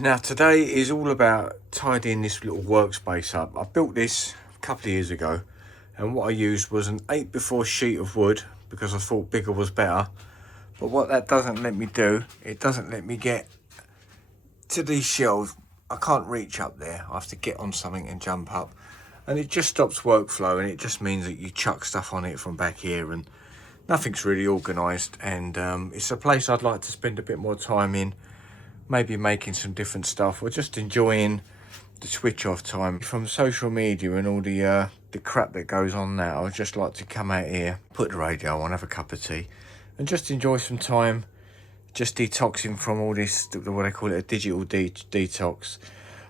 Now today is all about tidying this little workspace up. I built this a couple of years ago, and what I used was an 8x4 sheet of wood because I thought bigger was better. But what that doesn't let me do, it doesn't let me get to these shelves. I can't reach up there. I have to get on something and jump up, and it just stops workflow, and it just means that you chuck stuff on it from back here and nothing's really organised. And it's a place I'd like to spend a bit more time in, maybe making some different stuff or just enjoying the switch off time from social media and all the crap that goes on now. I'd just like to come out here, put the radio on, have a cup of tea and just enjoy some time, just detoxing from all this, what they call it, a digital detox.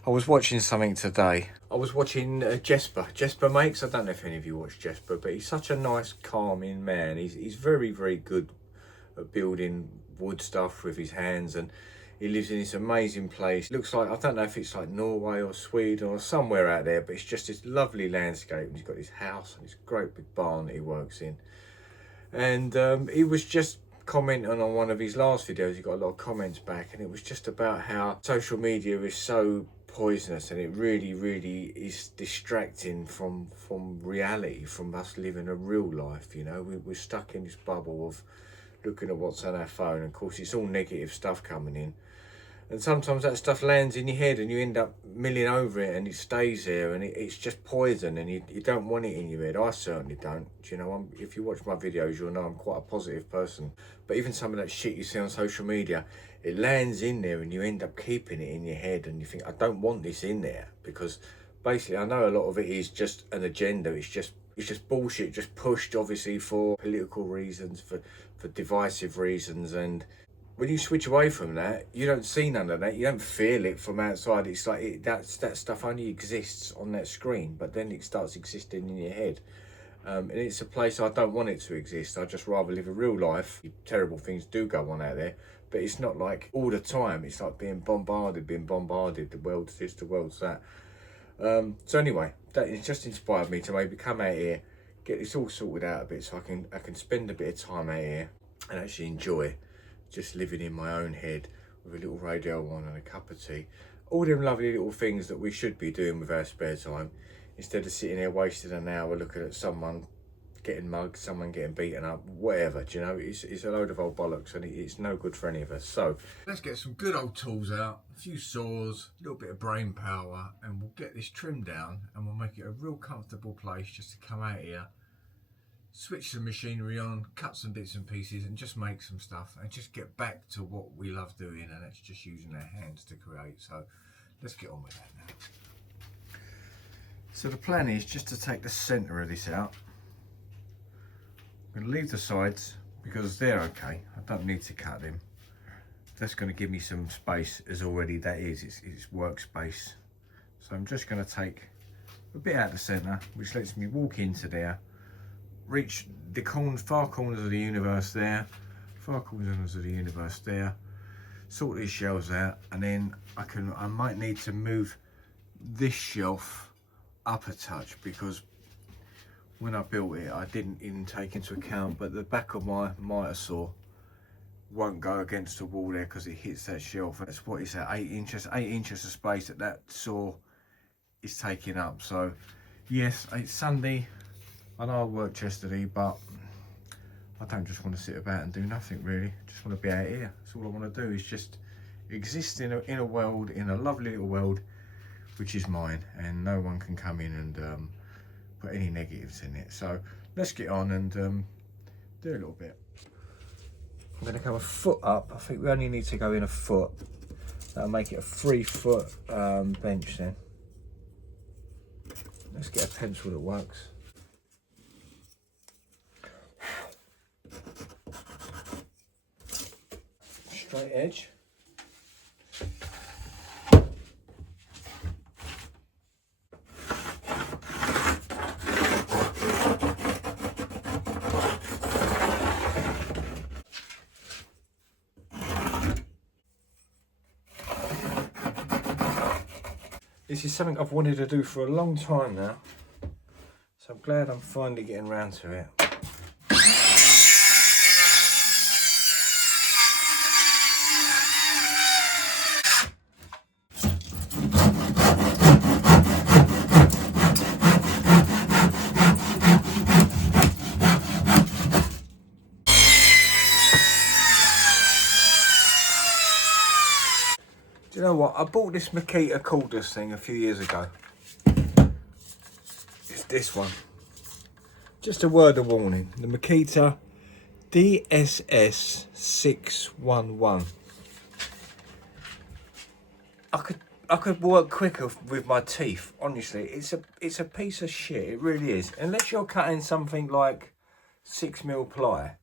I was watching something today. I was watching Jesper Makes. I don't know if any of you watch Jesper, but he's such a nice, calming man. He's very, very good at building wood stuff with his hands, and he lives in this amazing place. Looks like, I don't know if it's like Norway or Sweden or somewhere out there, but it's just this lovely landscape. And he's got his house and this great big barn that he works in. And he was just commenting on one of his last videos. He got a lot of comments back, and it was just about how social media is so poisonous, and it really, really is distracting from reality, from us living a real life. You know, we're stuck in this bubble of looking at what's on our phone. Of course, it's all negative stuff coming in, and sometimes that stuff lands in your head and you end up milling over it, and it stays there, and it's just poison, and you don't want it in your head. I certainly don't. You know, if you watch my videos, you'll know I'm quite a positive person, but even some of that shit you see on social media, it lands in there and you end up keeping it in your head, and you think, I don't want this in there, because basically I know a lot of it is just an agenda. It's just bullshit, just pushed obviously for political reasons, for divisive reasons. And when you switch away from that, you don't see none of that. You don't feel it from outside. It's like that stuff only exists on that screen, but then it starts existing in your head. And it's a place I don't want it to exist. I just rather live a real life. Terrible things do go on out there, but it's not like all the time. It's like being bombarded. The world's this, the world's that. So anyway, that has just inspired me to maybe come out here, get this all sorted out a bit, so I can spend a bit of time out here and actually enjoy just living in my own head with a little radio on and a cup of tea. All them lovely little things that we should be doing with our spare time, instead of sitting there wasting an hour looking at someone getting mugged, someone getting beaten up, whatever. Do you know, it's a load of old bollocks, and it's no good for any of us. So let's get some good old tools out, a few saws, a little bit of brain power, and we'll get this trimmed down, and we'll make it a real comfortable place just to come out here, switch some machinery on, cut some bits and pieces, and just make some stuff, and just get back to what we love doing, and that's just using our hands to create. So let's get on with that now. So the plan is just to take the centre of this out. I'm going to leave the sides because they're okay. I don't need to cut them. That's going to give me some space, as already that is. It's workspace. So I'm just going to take a bit out of the centre, which lets me walk into there, reach the far corners of the universe there, far corners of the universe there, sort these shelves out, and then I might need to move this shelf up a touch, because when I built it I didn't even take into account, but the back of my miter saw won't go against the wall there because it hits that shelf. That's what it's at, 8 inches of space that saw is taking up. So yes, it's Sunday, I know I worked yesterday, but I don't just want to sit about and do nothing really. I just want to be out here. That's all I want to do, is just exist in a world, in a lovely little world which is mine, and no one can come in and put any negatives in it. So let's get on and do a little bit. I'm going to come a foot up. I think we only need to go in a foot. That'll make it a 3-foot bench then. Let's get a pencil that works. Straight edge. This is something I've wanted to do for a long time now, so I'm glad I'm finally getting around to it. Do you know what? I bought this Makita cordless thing a few years ago. It's this one. Just a word of warning. The Makita DSS 611. I could work quicker with my teeth. Honestly, it's a piece of shit. It really is. Unless you're cutting something like 6mm ply,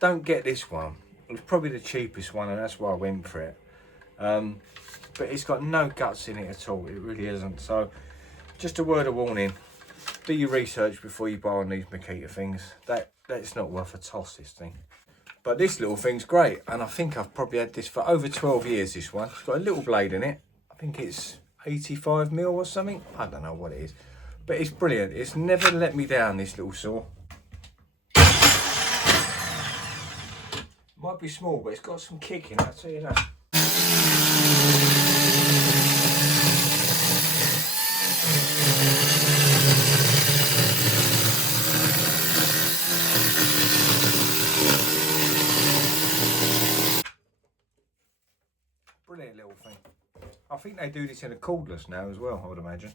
don't get this one. It's probably the cheapest one, and that's why I went for it. But it's got no guts in it at all. It really isn't. So, just a word of warning. Do your research before you buy on these Makita things. That's not worth a toss, this thing. But this little thing's great, and I think I've probably had this for over 12 years, this one. It's got a little blade in it. I think it's 85mm or something. I don't know what it is. But it's brilliant. It's never let me down, this little saw. Might be small, but it's got some kick in it, I'll tell you that. Brilliant little thing. I think they do this in a cordless now as well, I would imagine.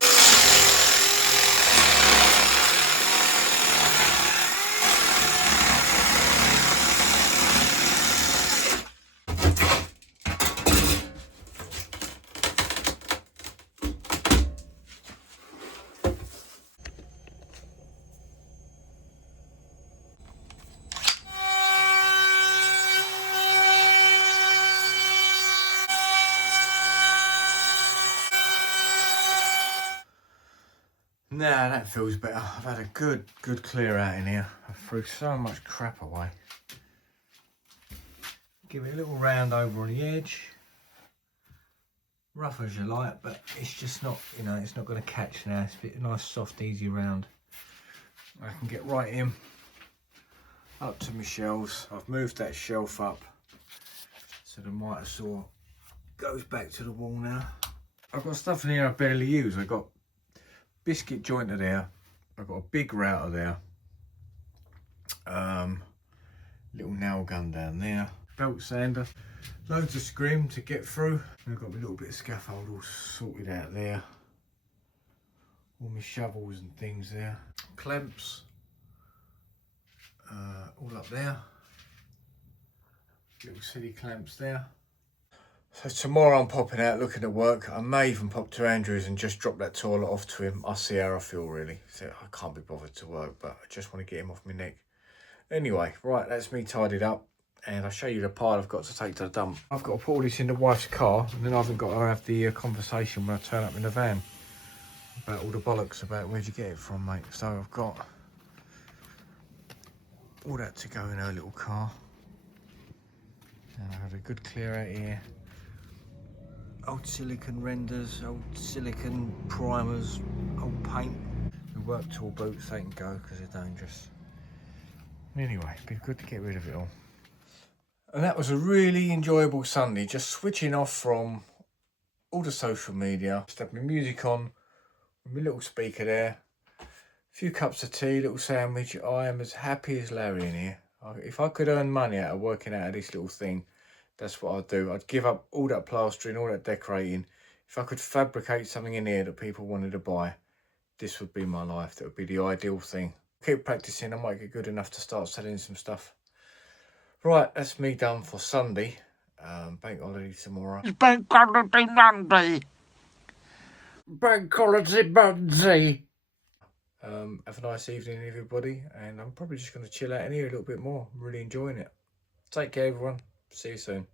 Now that feels better. I've had a good clear out in here. I threw so much crap away. Give it a little round over on the edge. Rough as you like, but it's just not, you know, it's not going to catch now. It's a nice, soft, easy round. I can get right in, up to my shelves. I've moved that shelf up so the mitre saw goes back to the wall now. I've got stuff in here I barely use. I've got biscuit jointer there, I've got a big router there, little nail gun down there, belt sander, loads of scrim to get through. I've got my little bit of scaffold all sorted out there, all my shovels and things there, clamps, all up there, little silly clamps there. So tomorrow I'm popping out looking at work. I may even pop to Andrew's and just drop that toilet off to him. I'll see how I feel really. So I can't be bothered to work, but I just want to get him off my neck. Anyway, right, that's me tidied up. And I'll show you the pile I've got to take to the dump. I've got to put all this in the wife's car, and then I haven't got to have the conversation when I turn up in the van about all the bollocks about where'd you get it from, mate. So I've got all that to go in her little car. And I have a good clear out here. Old silicone renders, old silicone primers, old paint. The work tool boots, they can go because they're dangerous. Anyway, it'd be good to get rid of it all. And that was a really enjoyable Sunday, just switching off from all the social media. Just had my music on, with my little speaker there, a few cups of tea, little sandwich. I am as happy as Larry in here. If I could earn money out of working out of this little thing, that's what I'd do. I'd give up all that plastering, all that decorating. If I could fabricate something in here that people wanted to buy, this would be my life. That would be the ideal thing. Keep practicing. I might get good enough to start selling some stuff. Right, that's me done for Sunday. Bank holiday tomorrow. It's Bank Holiday Monday. Bank Holiday Monday. Have a nice evening, everybody. And I'm probably just going to chill out in here a little bit more. I'm really enjoying it. Take care, everyone. See you soon.